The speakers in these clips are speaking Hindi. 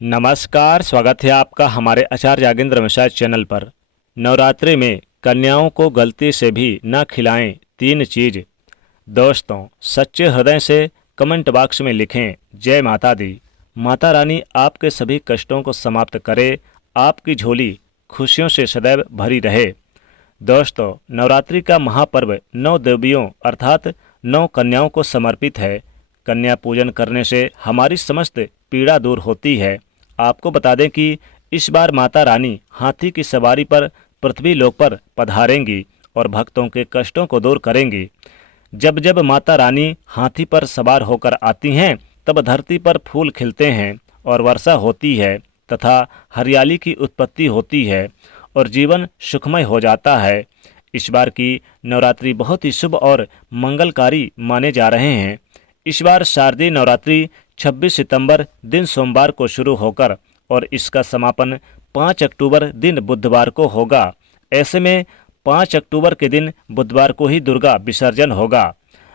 नमस्कार, स्वागत है आपका हमारे आचार्य यागेंद्र मिश्रा चैनल पर। नवरात्रि में कन्याओं को गलती से भी न खिलाएं 3 चीज। दोस्तों, सच्चे हृदय से कमेंट बॉक्स में लिखें जय माता दी। माता रानी आपके सभी कष्टों को समाप्त करे, आपकी झोली खुशियों से सदैव भरी रहे। दोस्तों, नवरात्रि का महापर्व 9 देवियों अर्थात 9 कन्याओं को समर्पित है। कन्या पूजन करने से हमारी समस्त पीड़ा दूर होती है। आपको बता दें कि इस बार माता रानी हाथी की सवारी पर पृथ्वी लोक पर पधारेंगी और भक्तों के कष्टों को दूर करेंगी। जब जब माता रानी हाथी पर सवार होकर आती हैं, तब धरती पर फूल खिलते हैं और वर्षा होती है तथा हरियाली की उत्पत्ति होती है और जीवन सुखमय हो जाता है। इस बार की नवरात्रि बहुत ही शुभ और मंगलकारी माने जा रहे हैं। इस बार शारदीय नवरात्रि 26 सितंबर दिन सोमवार को शुरू होकर और इसका समापन 5 अक्टूबर दिन बुधवार को होगा। ऐसे में 5 अक्टूबर के दिन बुधवार को ही दुर्गा विसर्जन होगा।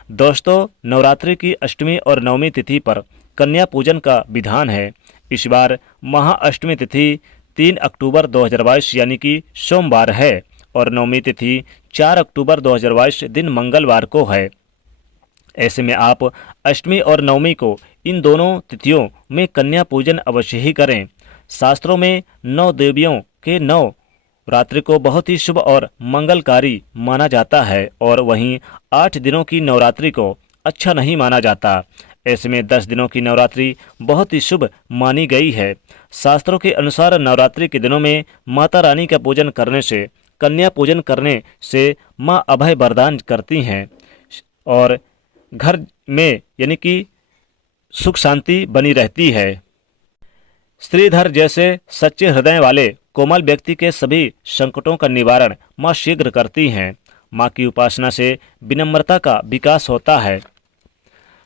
दोस्तों, नवरात्रि की अष्टमी और नवमी तिथि पर कन्या पूजन का विधान है। इस बार महाअष्टमी तिथि 3 अक्टूबर 2022 यानी कि सोमवार है और नवमी तिथि 4 अक्टूबर 2022 दिन मंगलवार को है। ऐसे में आप अष्टमी और नवमी को इन दोनों तिथियों में कन्या पूजन अवश्य ही करें। शास्त्रों में 9 देवियों के 9 रात्रि को बहुत ही शुभ और मंगलकारी माना जाता है और वहीं 8 दिनों की नवरात्रि को अच्छा नहीं माना जाता। ऐसे में 10 दिनों की नवरात्रि बहुत ही शुभ मानी गई है। शास्त्रों के अनुसार नवरात्रि के दिनों में माता रानी का पूजन करने से, कन्या पूजन करने से माँ अभय वरदान करती हैं और घर में यानी कि सुख शांति बनी रहती है। श्रीधर जैसे सच्चे हृदय वाले कोमल व्यक्ति के सभी संकटों का निवारण माँ शीघ्र करती हैं। माँ की उपासना से विनम्रता का विकास होता है।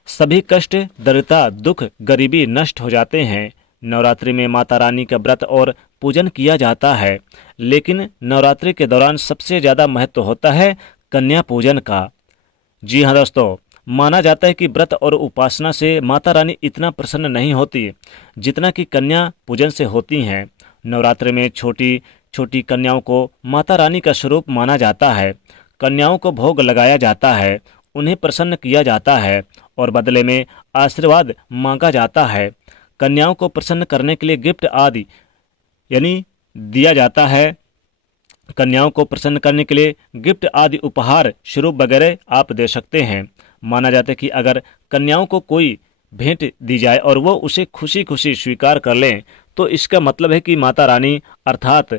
सभी कष्ट, दरिद्रता, दुख, गरीबी नष्ट हो जाते हैं। नवरात्रि में माता रानी का व्रत और पूजन किया जाता है, लेकिन नवरात्रि के दौरान सबसे ज़्यादा महत्व होता है कन्या पूजन का। जी हाँ दोस्तों, माना जाता है कि व्रत और उपासना से माता रानी इतना प्रसन्न नहीं होती जितना कि कन्या पूजन से होती हैं। नवरात्रि में छोटी छोटी कन्याओं को माता रानी का स्वरूप माना जाता है। कन्याओं को भोग लगाया जाता है, उन्हें प्रसन्न किया जाता है और बदले में आशीर्वाद मांगा जाता है। कन्याओं को प्रसन्न करने के लिए गिफ्ट आदि यानी दिया जाता है। कन्याओं को प्रसन्न करने के लिए गिफ्ट आदि उपहार स्वरूप वगैरह आप दे सकते हैं। माना जाता है कि अगर कन्याओं को कोई भेंट दी जाए और वो उसे खुशी खुशी स्वीकार कर लें, तो इसका मतलब है कि माता रानी अर्थात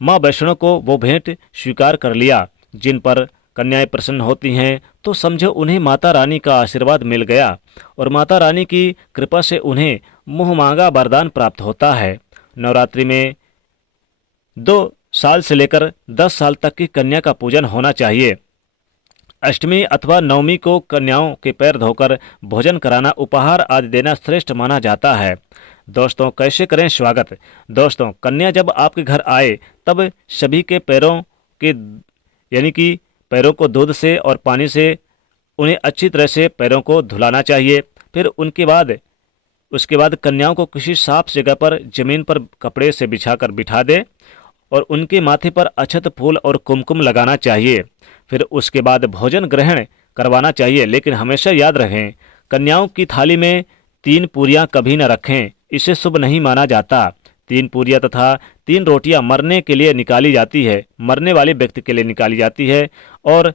माँ वैष्णो को वो भेंट स्वीकार कर लिया। जिन पर कन्याएं प्रसन्न होती हैं तो समझो उन्हें माता रानी का आशीर्वाद मिल गया और माता रानी की कृपा से उन्हें मुँह मांगा वरदान प्राप्त होता है। नवरात्रि में 2 साल से लेकर 10 साल तक की कन्या का पूजन होना चाहिए। अष्टमी अथवा नवमी को कन्याओं के पैर धोकर भोजन कराना, उपहार आदि देना श्रेष्ठ माना जाता है। दोस्तों, कैसे करें स्वागत? दोस्तों, कन्या जब आपके घर आए तब सभी के पैरों के यानी कि पैरों को दूध से और पानी से उन्हें अच्छी तरह से पैरों को धुलाना चाहिए। फिर उसके बाद कन्याओं को किसी साफ जगह पर जमीन पर कपड़े से बिछाकर बिठा दे और उनके माथे पर अक्षत, फूल और कुमकुम लगाना चाहिए। फिर उसके बाद भोजन ग्रहण करवाना चाहिए, लेकिन हमेशा याद रखें कन्याओं की थाली में 3 पूरियां कभी न रखें, इसे शुभ नहीं माना जाता। 3 पूरियां तथा 3 रोटियां मरने के लिए निकाली जाती है, मरने वाले व्यक्ति के लिए निकाली जाती है और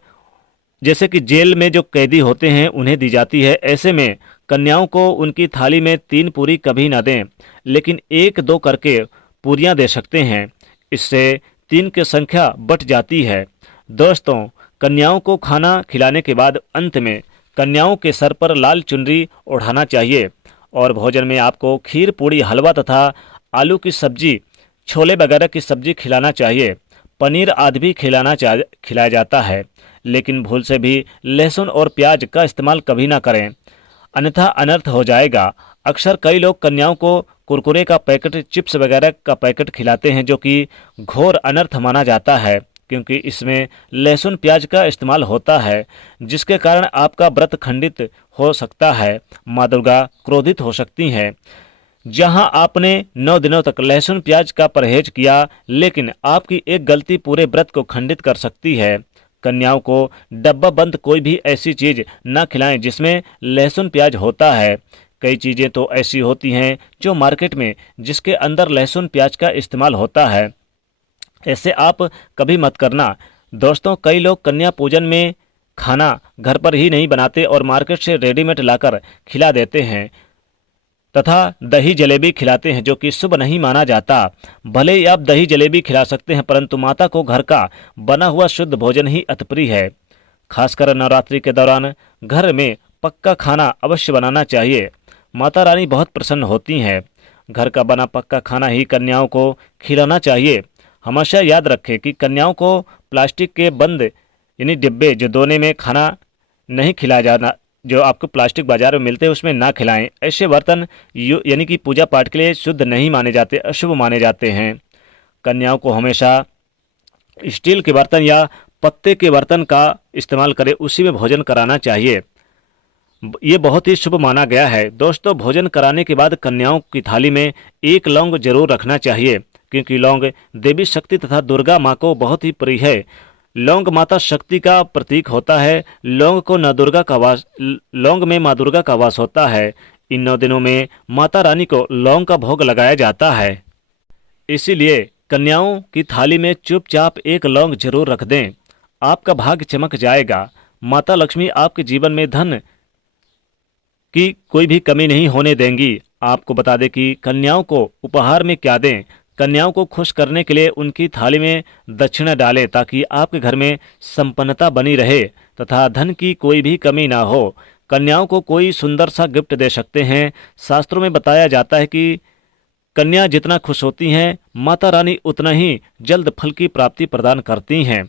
जैसे कि जेल में जो कैदी होते हैं उन्हें दी जाती है। ऐसे में कन्याओं को उनकी थाली में 3 पूरी कभी न दें, लेकिन 1-2 करके पूरियां दे सकते हैं। इससे 3 की संख्या बढ़ जाती है। दोस्तों, कन्याओं को खाना खिलाने के बाद अंत में कन्याओं के सर पर लाल चुनरी ओढ़ाना चाहिए और भोजन में आपको खीर, पूड़ी, हलवा तथा आलू की सब्जी, छोले वगैरह की सब्जी खिलाना चाहिए। पनीर आदि भी खिलाया जाता है, लेकिन भूल से भी लहसुन और प्याज का इस्तेमाल कभी ना करें, अन्यथा अनर्थ हो जाएगा। अक्सर कई लोग कन्याओं को कुरकुरे का पैकेट, चिप्स वगैरह का पैकेट खिलाते हैं, जो कि घोर अनर्थ माना जाता है क्योंकि इसमें लहसुन प्याज का इस्तेमाल होता है, जिसके कारण आपका व्रत खंडित हो सकता है। माँ दुर्गा क्रोधित हो सकती हैं। जहां आपने 9 दिनों तक लहसुन प्याज का परहेज किया, लेकिन आपकी एक गलती पूरे व्रत को खंडित कर सकती है। कन्याओं को डब्बा बंद कोई भी ऐसी चीज न खिलाएं जिसमें लहसुन प्याज होता है। कई चीजें तो ऐसी होती हैं जो मार्केट में जिसके अंदर लहसुन प्याज का इस्तेमाल होता है, ऐसे आप कभी मत करना। दोस्तों, कई लोग कन्या पूजन में खाना घर पर ही नहीं बनाते और मार्केट से रेडीमेड लाकर खिला देते हैं तथा दही जलेबी खिलाते हैं, जो कि शुभ नहीं माना जाता। भले ही आप दही जलेबी खिला सकते हैं, परंतु माता को घर का बना हुआ शुद्ध भोजन ही अतप्रिय है। खासकर नवरात्रि के दौरान घर में पक्का खाना अवश्य बनाना चाहिए। माता रानी बहुत प्रसन्न होती हैं। घर का बना पक्का खाना ही कन्याओं को खिलाना चाहिए। हमेशा याद रखें कि कन्याओं को प्लास्टिक के बंद यानी डिब्बे जो दोने में खाना नहीं खिलाया जाना, जो आपको प्लास्टिक बाजार में मिलते हैं उसमें ना खिलाएं। ऐसे बर्तन यानी कि पूजा पाठ के लिए शुद्ध नहीं माने जाते, अशुभ माने जाते हैं। कन्याओं को हमेशा स्टील के बर्तन या पत्ते के बर्तन का इस्तेमाल करें, उसी में भोजन कराना चाहिए। ये बहुत ही शुभ माना गया है। दोस्तों, भोजन कराने के बाद कन्याओं की थाली में एक लौंग जरूर रखना चाहिए, क्योंकि लौंग देवी शक्ति तथा दुर्गा माँ को बहुत ही प्रिय है। लौंग माता शक्ति का प्रतीक होता है। लौंग में माँ दुर्गा का वास होता है। इन 9 दिनों में माता रानी को लौंग का भोग लगाया जाता है। इसीलिए कन्याओं की थाली में चुपचाप एक लौंग जरूर रख दें। आपका भाग्य चमक जाएगा। माता लक्ष्मी आपके जीवन में धन की कोई भी कमी नहीं होने देंगी। आपको बता दें कि कन्याओं को उपहार में क्या दें। कन्याओं को खुश करने के लिए उनकी थाली में दक्षिणा डालें, ताकि आपके घर में संपन्नता बनी रहे तथा धन की कोई भी कमी ना हो। कन्याओं को कोई सुंदर सा गिफ्ट दे सकते हैं। शास्त्रों में बताया जाता है कि कन्या जितना खुश होती हैं, माता रानी उतना ही जल्द फल की प्राप्ति प्रदान करती हैं।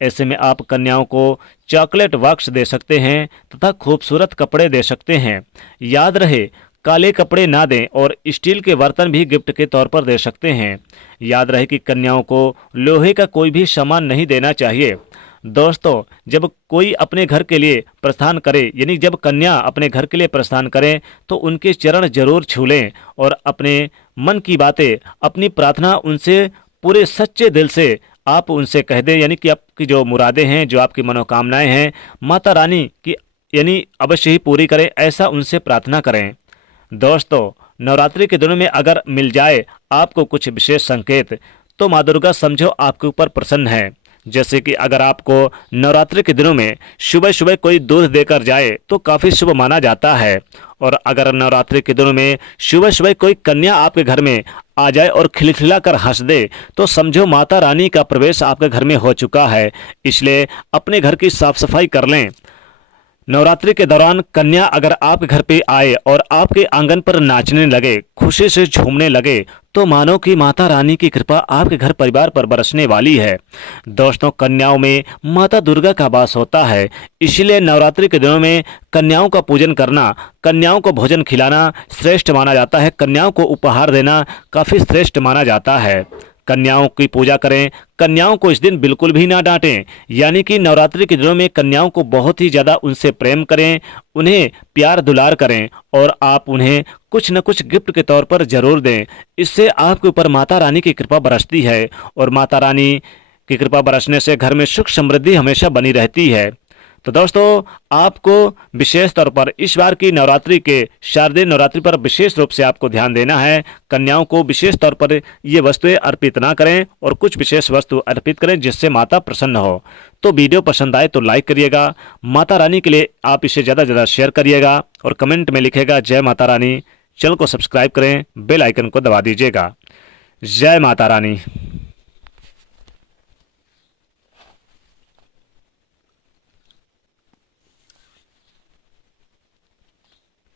ऐसे में आप कन्याओं को चॉकलेट बॉक्स दे सकते हैं तथा खूबसूरत कपड़े दे सकते हैं। याद रहे, काले कपड़े ना दें और स्टील के बर्तन भी गिफ्ट के तौर पर दे सकते हैं। याद रहे कि कन्याओं को लोहे का कोई भी सामान नहीं देना चाहिए। दोस्तों, जब कोई अपने घर के लिए प्रस्थान करे, यानी जब कन्या अपने घर के लिए प्रस्थान करें, तो उनके चरण जरूर छू लें और अपने मन की बातें, अपनी प्रार्थना उनसे पूरे सच्चे दिल से आप उनसे कह दें। यानी कि आपकी जो मुरादें हैं, जो आपकी मनोकामनाएं हैं, माता रानी की यानी अवश्य ही पूरी करें, ऐसा उनसे प्रार्थना करें। दोस्तों, नवरात्रि के दिनों में अगर मिल जाए आपको कुछ विशेष संकेत, तो माँ दुर्गा समझो आपके ऊपर प्रसन्न है। जैसे कि अगर आपको नवरात्रि के दिनों में सुबह सुबह कोई दूध देकर जाए तो काफ़ी शुभ माना जाता है। और अगर नवरात्रि के दिनों में सुबह सुबह कोई कन्या आपके घर में आ जाए और खिलखिला कर हंस दे, तो समझो माता रानी का प्रवेश आपके घर में हो चुका है। इसलिए अपने घर की साफ सफाई कर लें। नवरात्रि के दौरान कन्या अगर आपके घर पे आए और आपके आंगन पर नाचने लगे, खुशी से झूमने लगे, तो मानो कि माता रानी की कृपा आपके घर परिवार पर बरसने वाली है। दोस्तों, कन्याओं में माता दुर्गा का वास होता है। इसलिए नवरात्रि के दिनों में कन्याओं का पूजन करना, कन्याओं को भोजन खिलाना श्रेष्ठ माना जाता है। कन्याओं को उपहार देना काफ़ी श्रेष्ठ माना जाता है। कन्याओं की पूजा करें। कन्याओं को इस दिन बिल्कुल भी ना डांटें। यानी कि नवरात्रि के दिनों में कन्याओं को बहुत ही ज़्यादा उनसे प्रेम करें, उन्हें प्यार दुलार करें और आप उन्हें कुछ न कुछ गिफ्ट के तौर पर जरूर दें। इससे आपके ऊपर माता रानी की कृपा बरसती है और माता रानी की कृपा बरसने से घर में सुख समृद्धि हमेशा बनी रहती है। तो दोस्तों, आपको विशेष तौर पर इस बार की नवरात्रि के शारदीय नवरात्रि पर विशेष रूप से आपको ध्यान देना है। कन्याओं को विशेष तौर पर ये वस्तुएं अर्पित ना करें और कुछ विशेष वस्तु अर्पित करें जिससे माता प्रसन्न हो। तो वीडियो पसंद आए तो लाइक करिएगा। माता रानी के लिए आप इसे ज़्यादा से ज़्यादा शेयर करिएगा और कमेंट में लिखेगा जय माता रानी। चैनल को सब्सक्राइब करें, बेल आइकन को दबा दीजिएगा। जय माता रानी।